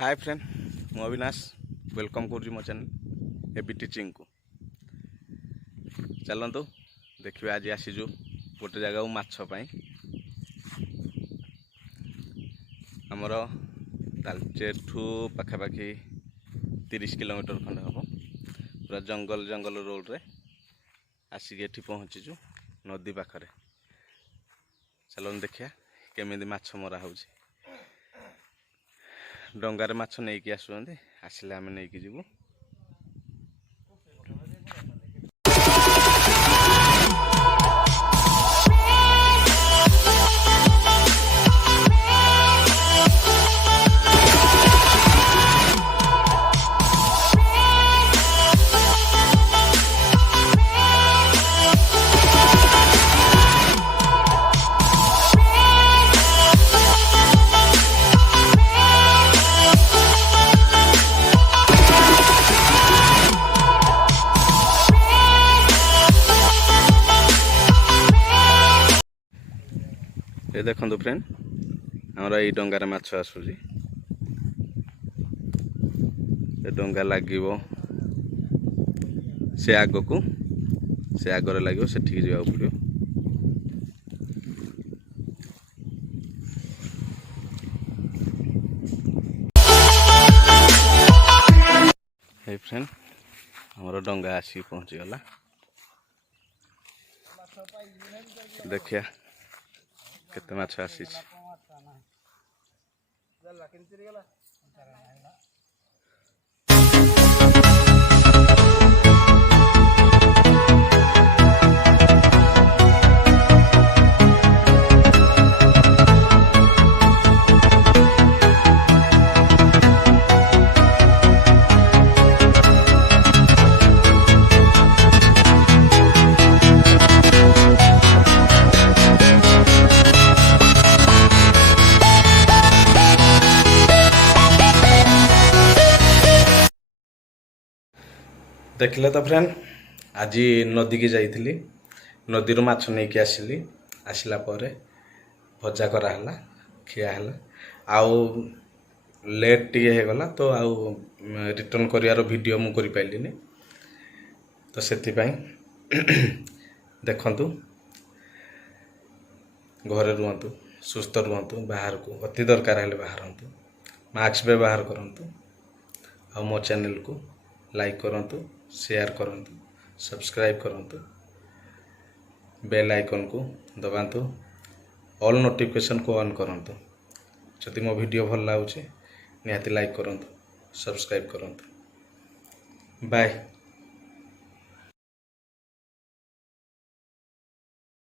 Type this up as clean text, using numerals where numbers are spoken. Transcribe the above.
Hi friend मु Avinash welcome कर मो चैनल एबी टीचिंग को चलतु देखिए आज आसीजु गोटे जगह माछपाई आमर तालचेर ठू पाखापाखि 30 किलोमीटर खंड हम पूरा जंगल जंगल रोड रे आसिक एठी पहुँचीचु नदी पाखरे। चलन देखिया केमिति माछ मरा होउछि। डंगारे माछ नहीं कि आसिले आम नहीं कि जीवु। ये देखो फ्रेंड हमारा ये डंगार माछ आसूजी डंगा लगे से आग को से आगे लगे से जावा पड़ो। हे फ्रेंड हमारा डंगा आसी पहुँची गला देखिया केते माछ आसी। देखले तो फ्रेंड आज नदी की जाइली नदी माछ नहीं कि आसिली आसला भजा कराला खिया है आउ लेट टी गला तो आउ रिटर्न कर वीडियो मु कर पाइलिनी तो से देखंतु घरे रुहतु सुस्थ रुहतु बाहर को अति दरकार है बाहर मास्क व्यवहार करंतु आ मो चैनल को लाइक करंतु शेयर करंतु सब्सक्राइब करंतु बेल आइकन को दबातु ऑल नोटिफिकेशन को ऑन करंतु जदि मो वीडियो भल लागुचे निहाती लाइक करंतु सब्सक्राइब करंतु बाय।